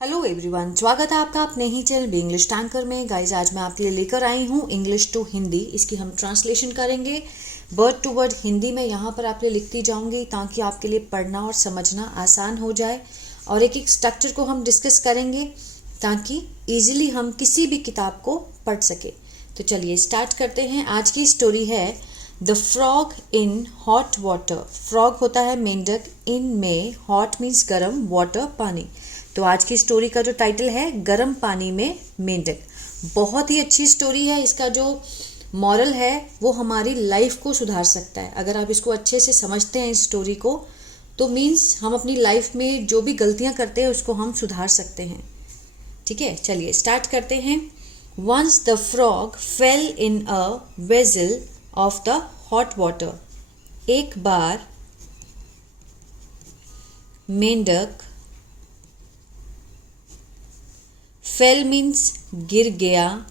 Hello everyone, स्वागत है आपका अपने ही चैनल बी इंग्लिश टैंकर में। गाइज, आज मैं आपके लिए लेकर आई हूँ इंग्लिश टू हिंदी। इसकी हम ट्रांसलेशन करेंगे वर्ड टू वर्ड हिंदी में। यहाँ पर आप लिए लिखती जाऊँगी ताकि आपके लिए पढ़ना और समझना आसान हो जाए, और एक एक स्ट्रक्चर को हम डिस्कस करेंगे ताकि ईजिली हम किसी भी किताब को पढ़ सके। तो चलिए स्टार्ट करते हैं। आज की स्टोरी है the frog in hot water. Frog होता है मेंढक, इन में हॉट मीन्स गर्म, वाटर पानी। तो आज की स्टोरी का जो टाइटल है गर्म पानी में मेंढक। बहुत ही अच्छी स्टोरी है। इसका जो मॉरल है वो हमारी लाइफ को सुधार सकता है। अगर आप इसको अच्छे से समझते हैं इस स्टोरी को, तो मीन्स हम अपनी लाइफ में जो भी गलतियां करते हैं उसको हम सुधार सकते हैं। ठीक है, चलिए स्टार्ट करते हैं। Once the frog fell in a vessel of the hot water. एक बार मेंढक, फेल मीन्स गिर गया,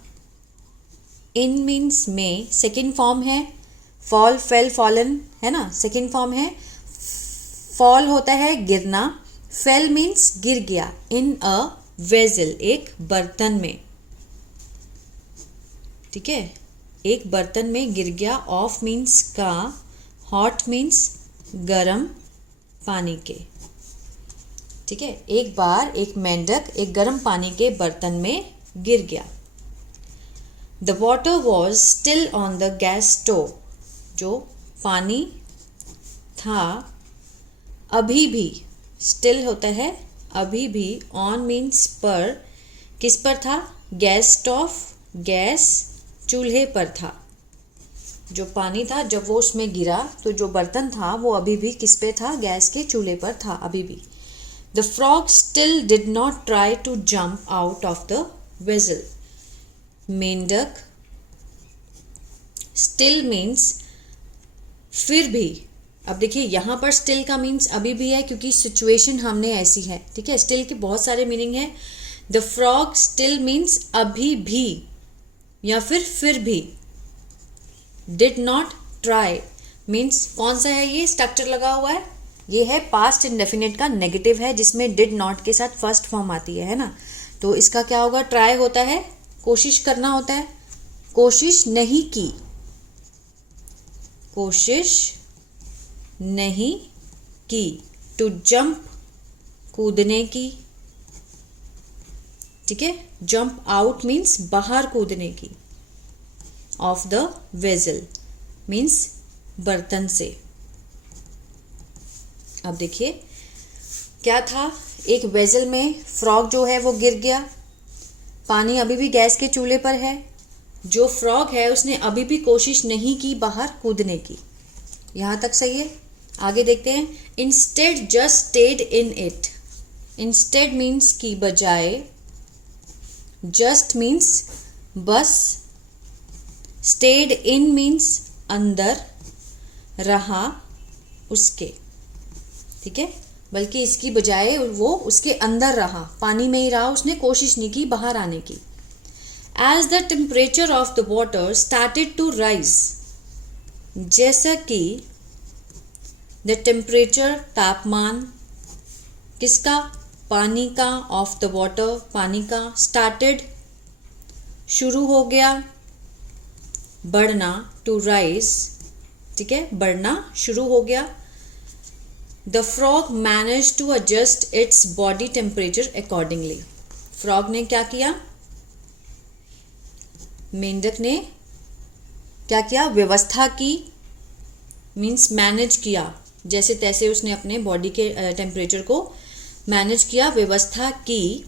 इन मीन्स में, सेकेंड फॉर्म है फॉल, फेल, फॉलन है ना, सेकेंड फॉर्म है। फॉल होता है गिरना, फेल मीन्स गिर गया, इन अ वेजल एक बर्तन में। ठीक है, एक बर्तन में गिर गया, ऑफ मीन्स का, हॉट मीन्स गरम पानी के। ठीक है, एक बार एक मेंढक एक गर्म पानी के बर्तन में गिर गया। The water was still on the gas stove. जो पानी था अभी भी, स्टिल होता है अभी भी, ऑन मीन्स पर, किस पर था? गैस स्टोव, गैस चूल्हे पर था। जो पानी था जब वो उसमें गिरा तो जो बर्तन था वो अभी भी किस पे था? गैस के चूल्हे पर था अभी भी। The frog still did not try to jump out of the vessel. मेंढक, still means फिर भी। अब देखिए यहाँ पर still का मीन्स अभी भी है क्योंकि सिचुएशन हमने ऐसी है। ठीक है, still के बहुत सारे मीनिंग है। The frog still means अभी भी या फिर भी। Did not try means कौन सा है? ये स्ट्रक्चर लगा हुआ है, ये है पास्ट इंडेफिनिट का नेगेटिव है जिसमें डिड नॉट के साथ फर्स्ट फॉर्म आती है ना। तो इसका क्या होगा? ट्राई होता है कोशिश करना होता है, कोशिश नहीं की, कोशिश नहीं की। टू जंप कूदने की। ठीक है, जंप आउट मीन्स बाहर कूदने की, ऑफ द वेजल मीन्स बर्तन से। अब देखिए क्या था, एक वेजल में फ्रॉग जो है वो गिर गया, पानी अभी भी गैस के चूल्हे पर है। जो फ्रॉग है उसने अभी भी कोशिश नहीं की बाहर कूदने की। यहाँ तक सही है। आगे देखते हैं। Instead just stayed in it. Instead means की बजाय, जस्ट मीन्स बस, स्टेड इन मीन्स अंदर, रहा उसके। ठीक है, बल्कि इसकी बजाय वो उसके अंदर रहा, पानी में ही रहा, उसने कोशिश नहीं की बाहर आने की। As the temperature of the water started to rise. जैसा कि द टेम्परेचर तापमान किसका? पानी का, ऑफ द वाटर पानी का, स्टार्टेड शुरू हो गया, बढ़ना, टू राइज। ठीक है, बढ़ना शुरू हो गया। The frog managed to adjust its body temperature accordingly. Frog ने क्या किया? मेंढक ने क्या किया? व्यवस्था की, मीन्स मैनेज किया, जैसे तैसे उसने अपने बॉडी के टेम्परेचर को मैनेज किया, व्यवस्था की।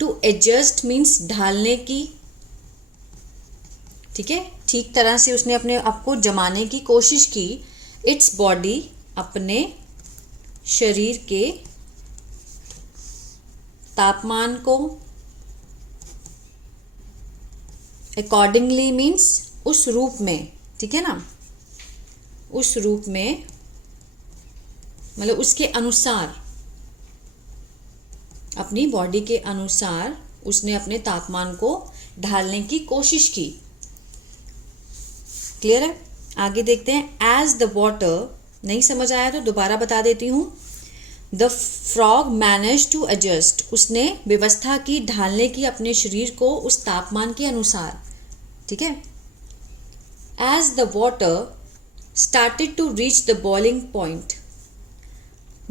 टू एडजस्ट मीन्स ढालने की। ठीक है, ठीक तरह से उसने अपने आप को जमाने की कोशिश की। इट्स बॉडी अपने शरीर के तापमान को, अकॉर्डिंगली मीन्स उस रूप में। ठीक है ना, उस रूप में मतलब उसके अनुसार, अपनी बॉडी के अनुसार उसने अपने तापमान को ढालने की कोशिश की। क्लियर है? आगे देखते हैं। एज द वाटर, नहीं समझ आया तो दोबारा बता देती हूँ। The frog manage to adjust, उसने व्यवस्था की ढालने की अपने शरीर को उस तापमान के अनुसार, ठीक है। As the water started to reach the boiling point,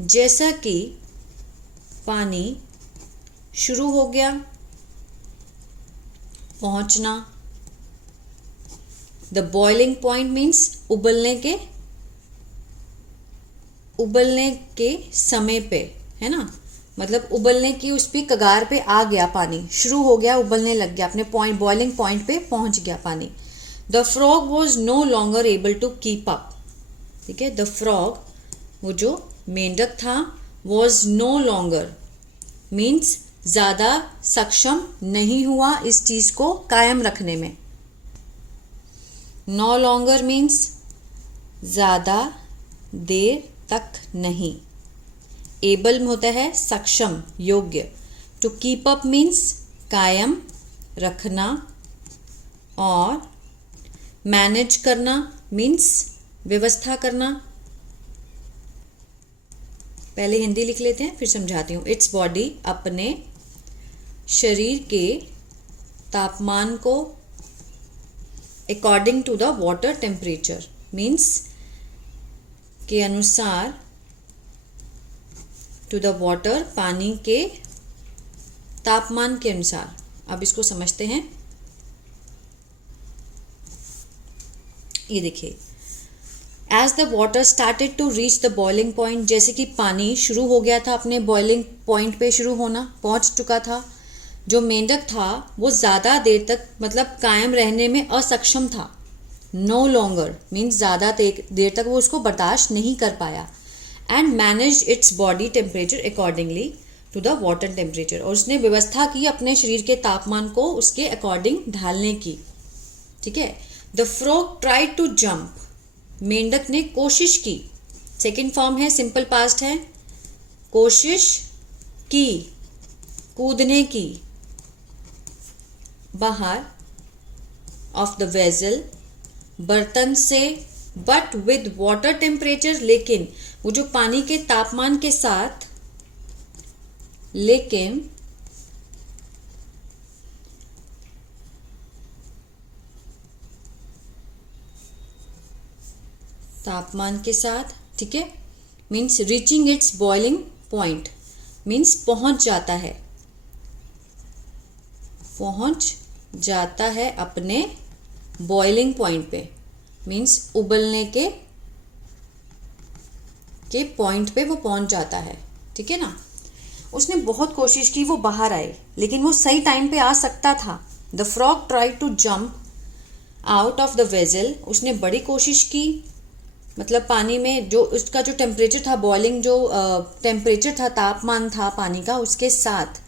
जैसा कि पानी शुरू हो गया पहुंचना, द बॉइलिंग पॉइंट मीन्स उबलने के समय पे, है ना, मतलब उबलने की उस पे कगार पे आ गया पानी, शुरू हो गया, उबलने लग गया, अपने पॉइंट बॉइलिंग पॉइंट पे पहुंच गया पानी। The frog was no longer able to keep up, ठीक है। द फ्रॉग, वो जो मेंढक था, वॉज नो लॉन्गर मीन्स ज़्यादा सक्षम नहीं हुआ इस चीज़ को कायम रखने में। नो लॉन्गर मीन्स ज़्यादा देर तक नहीं। एबल होता है सक्षम, योग्य। टू कीप अप मीन्स कायम रखना, और मैनेज करना मीन्स व्यवस्था करना। पहले हिंदी लिख लेते हैं फिर समझाती हूँ। इट्स बॉडी, अपने शरीर के तापमान को according to the water temperature means के अनुसार, टू द वाटर पानी के तापमान के अनुसार। अब इसको समझते हैं। ये देखिए, as the water started to reach the boiling point, जैसे कि पानी शुरू हो गया था अपने बॉइलिंग पॉइंट पे शुरू होना, पहुंच चुका था। जो मेंढक था वो ज़्यादा देर तक मतलब कायम रहने में असक्षम था। नो लॉन्गर मीन्स ज़्यादा देर तक वो उसको बर्दाश्त नहीं कर पाया। And manage its body temperature accordingly to the water temperature, और उसने व्यवस्था की अपने शरीर के तापमान को उसके अकॉर्डिंग ढालने की, ठीक है। The frog tried to jump, मेंढक ने कोशिश की। सेकेंड फॉर्म है, सिंपल पास्ट है, कोशिश की, कूदने की, बाहर ऑफ द वेसल, बर्तन से, बट विद वाटर टेम्परेचर, लेकिन वो जो पानी के तापमान के साथ, लेकिन तापमान के साथ, ठीक है। Means reaching it's boiling point means पहुंच जाता है, पहुंच जाता है अपने बॉइलिंग पॉइंट पे, मीन्स उबलने के पॉइंट पे वो पहुंच जाता है, ठीक है ना। उसने बहुत कोशिश की वो बाहर आए, लेकिन वो सही टाइम पे आ सकता था। The frog tried to jump out of the vessel, उसने बड़ी कोशिश की, मतलब पानी में जो उसका जो टेम्परेचर था, बॉइलिंग जो टेम्परेचर था, तापमान था पानी का, उसके साथ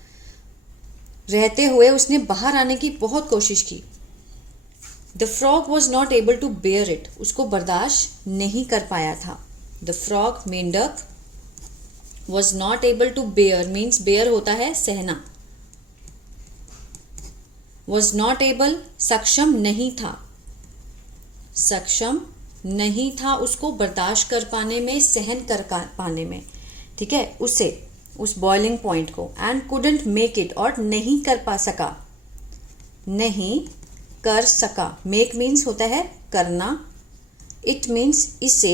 रहते हुए उसने बाहर आने की बहुत कोशिश की। The frog was not able to bear it, उसको बर्दाश्त नहीं कर पाया था। द फ्रॉग, मेंढक, was not able to bear means bear होता है सहना, वॉज नॉट एबल सक्षम नहीं था, सक्षम नहीं था उसको बर्दाश्त कर पाने में, सहन कर पाने में, ठीक है, उसे, उस बॉइलिंग पॉइंट को। एंड कुडंट मेक इट, और नहीं कर पा सका, नहीं कर सका। मेक मीन्स होता है करना, इट मीन्स इसे,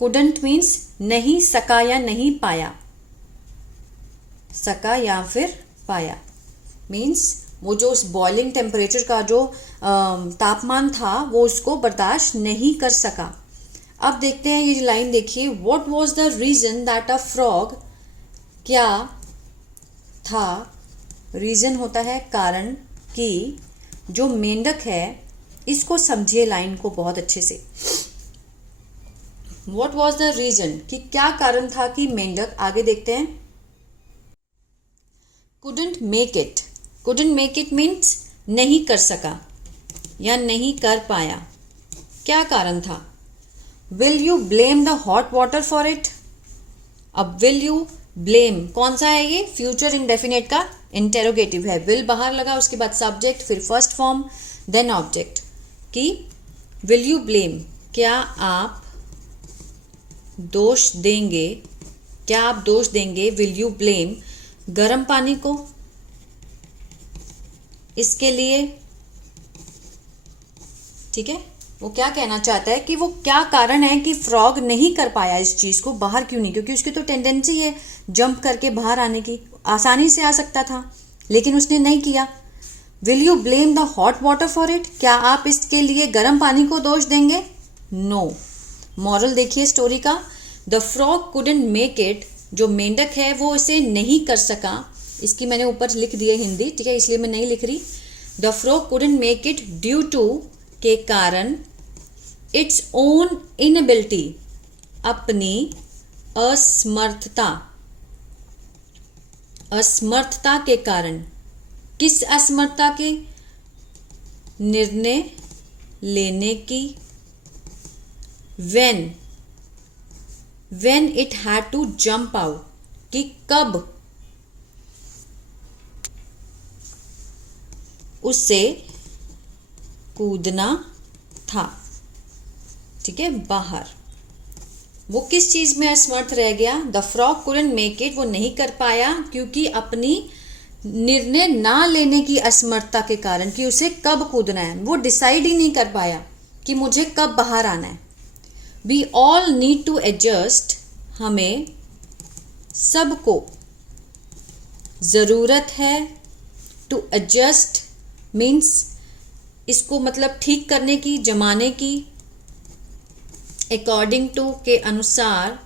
कुडंट मीन्स नहीं सका या नहीं पाया, सका या फिर पाया मीन्स वो जो उस बॉइलिंग टेम्परेचर का जो तापमान था वो उसको बर्दाश्त नहीं कर सका। अब देखते हैं ये लाइन देखिए, what was the reason that a frog, क्या था, रीजन होता है कारण, कि जो मेंढक है, इसको समझिए लाइन को बहुत अच्छे से। व्हाट वाज द रीजन, कि क्या कारण था कि मेंढक, आगे देखते हैं, couldn't make it, couldn't make it means नहीं कर सका या नहीं कर पाया। क्या कारण था? Will you blame the hot water for it. अब विल यू ब्लेम कौन सा है? ये फ्यूचर इंडेफिनेट का इंटेरोगेटिव है। विल बाहर लगा, उसके बाद सब्जेक्ट, फिर फर्स्ट फॉर्म, देन ऑब्जेक्ट। कि विल यू ब्लेम, क्या आप दोष देंगे क्या आप दोष देंगे, विल यू ब्लेम गर्म पानी को इसके लिए? ठीक है, वो क्या कहना चाहता है कि वो क्या कारण है कि फ्रॉग नहीं कर पाया इस चीज को, बाहर क्यों नहीं, क्योंकि उसकी तो टेंडेंसी है जंप करके बाहर आने की, आसानी से आ सकता था लेकिन उसने नहीं किया। Will you blame the hot water for it, क्या आप इसके लिए गर्म पानी को दोष देंगे? नो। मॉरल देखिए स्टोरी का, the frog couldn't make it, जो मेंढक है वो इसे नहीं कर सका, इसकी मैंने ऊपर लिख दी है हिंदी, ठीक है, इसलिए मैं नहीं लिख रही। The frog couldn't make it due to, के कारण, इट्स ओन इनएबिलिटी, अपनी असमर्थता, असमर्थता के कारण। किस असमर्थता के? निर्णय लेने की। when it had to jump out, कि कब उससे कूदना था, ठीक है, बाहर। वो किस चीज में असमर्थ रह गया? The frog couldn't make it, वो नहीं कर पाया क्योंकि अपनी निर्णय ना लेने की असमर्थता के कारण, कि उसे कब कूदना है, वो डिसाइड ही नहीं कर पाया कि मुझे कब बाहर आना है। We all need to adjust, हमें सबको ज़रूरत है, टू एडजस्ट मीन्स इसको मतलब ठीक करने की, जमाने की, अकॉर्डिंग टू के अनुसार,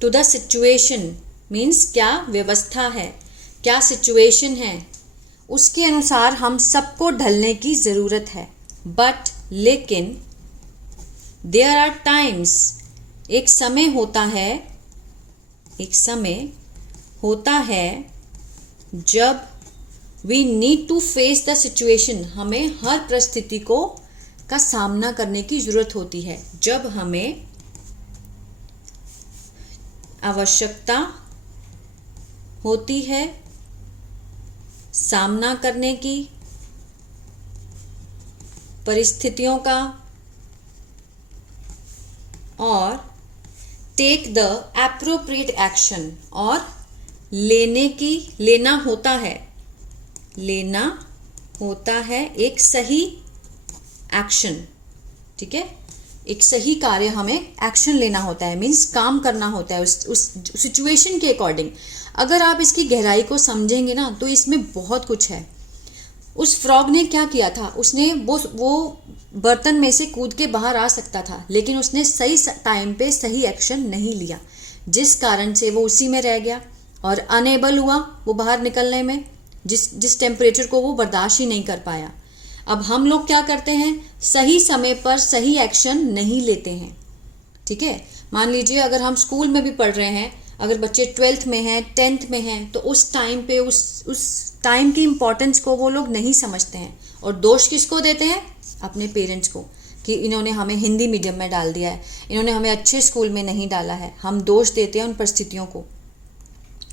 टू द सिचुएशन मीन्स क्या व्यवस्था है, क्या सिचुएशन है, उसके अनुसार हम सबको ढलने की ज़रूरत है। बट लेकिन देयर आर टाइम्स, एक समय होता है, एक समय होता है जब we need to face the situation, हमें हर परिस्थिति को का सामना करने की ज़रूरत होती है, जब हमें आवश्यकता होती है सामना करने की परिस्थितियों का, और टेक द एप्रोप्रिएट एक्शन, और लेना होता है एक सही एक्शन, ठीक है, एक सही कार्य हमें एक्शन लेना होता है, मीन्स काम करना होता है उस सिचुएशन के अकॉर्डिंग। अगर आप इसकी गहराई को समझेंगे ना तो इसमें बहुत कुछ है। उस फ्रॉग ने क्या किया था, उसने वो बर्तन में से कूद के बाहर आ सकता था, लेकिन उसने सही टाइम पे सही एक्शन नहीं लिया, जिस कारण से वो उसी में रह गया और अनेबल हुआ वो बाहर निकलने में, जिस टेम्परेचर को वो बर्दाश्त ही नहीं कर पाया। अब हम लोग क्या करते हैं, सही समय पर सही एक्शन नहीं लेते हैं, ठीक है। मान लीजिए अगर हम स्कूल में भी पढ़ रहे हैं, अगर बच्चे 12th में हैं, 10th में हैं, तो उस टाइम पे उस टाइम की इम्पोर्टेंस को वो लोग नहीं समझते हैं, और दोष किसको देते हैं? अपने पेरेंट्स को, कि इन्होंने हमें हिंदी मीडियम में डाल दिया है, इन्होंने हमें अच्छे स्कूल में नहीं डाला है। हम दोष देते हैं उन परिस्थितियों को,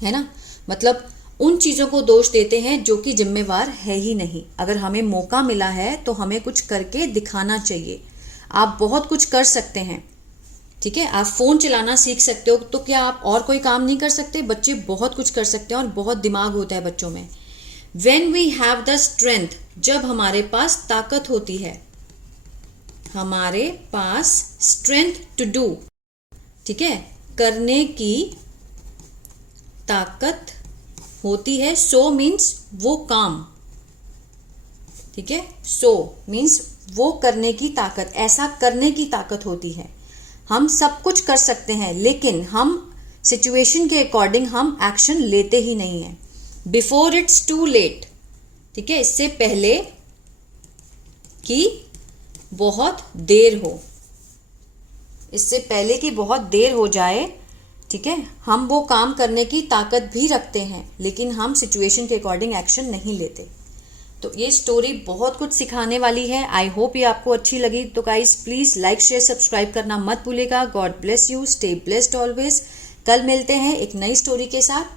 है ना, मतलब उन चीज़ों को दोष देते हैं जो कि जिम्मेवार है ही नहीं। अगर हमें मौका मिला है तो हमें कुछ करके दिखाना चाहिए। आप बहुत कुछ कर सकते हैं, ठीक है, आप फ़ोन चलाना सीख सकते हो, तो क्या आप और कोई काम नहीं कर सकते? बच्चे बहुत कुछ कर सकते हैं और बहुत दिमाग होता है बच्चों में। When we have the strength, जब हमारे पास ताकत होती है, हमारे पास strength to do, ठीक है, करने की ताकत होती है। सो मीन्स वो काम, ठीक है, सो मीन्स वो करने की ताकत, ऐसा करने की ताकत होती है। हम सब कुछ कर सकते हैं, लेकिन हम सिचुएशन के अकॉर्डिंग हम एक्शन लेते ही नहीं हैं। बिफोर इट्स टू लेट, ठीक है, इससे पहले कि बहुत देर हो, इससे पहले कि बहुत देर हो जाए, ठीक है, हम वो काम करने की ताकत भी रखते हैं, लेकिन हम सिचुएशन के अकॉर्डिंग एक्शन नहीं लेते। तो ये स्टोरी बहुत कुछ सिखाने वाली है। आई होप ये आपको अच्छी लगी। तो guys please like share subscribe करना मत भूलिएगा। God bless you, stay blessed always. कल मिलते हैं एक नई स्टोरी के साथ।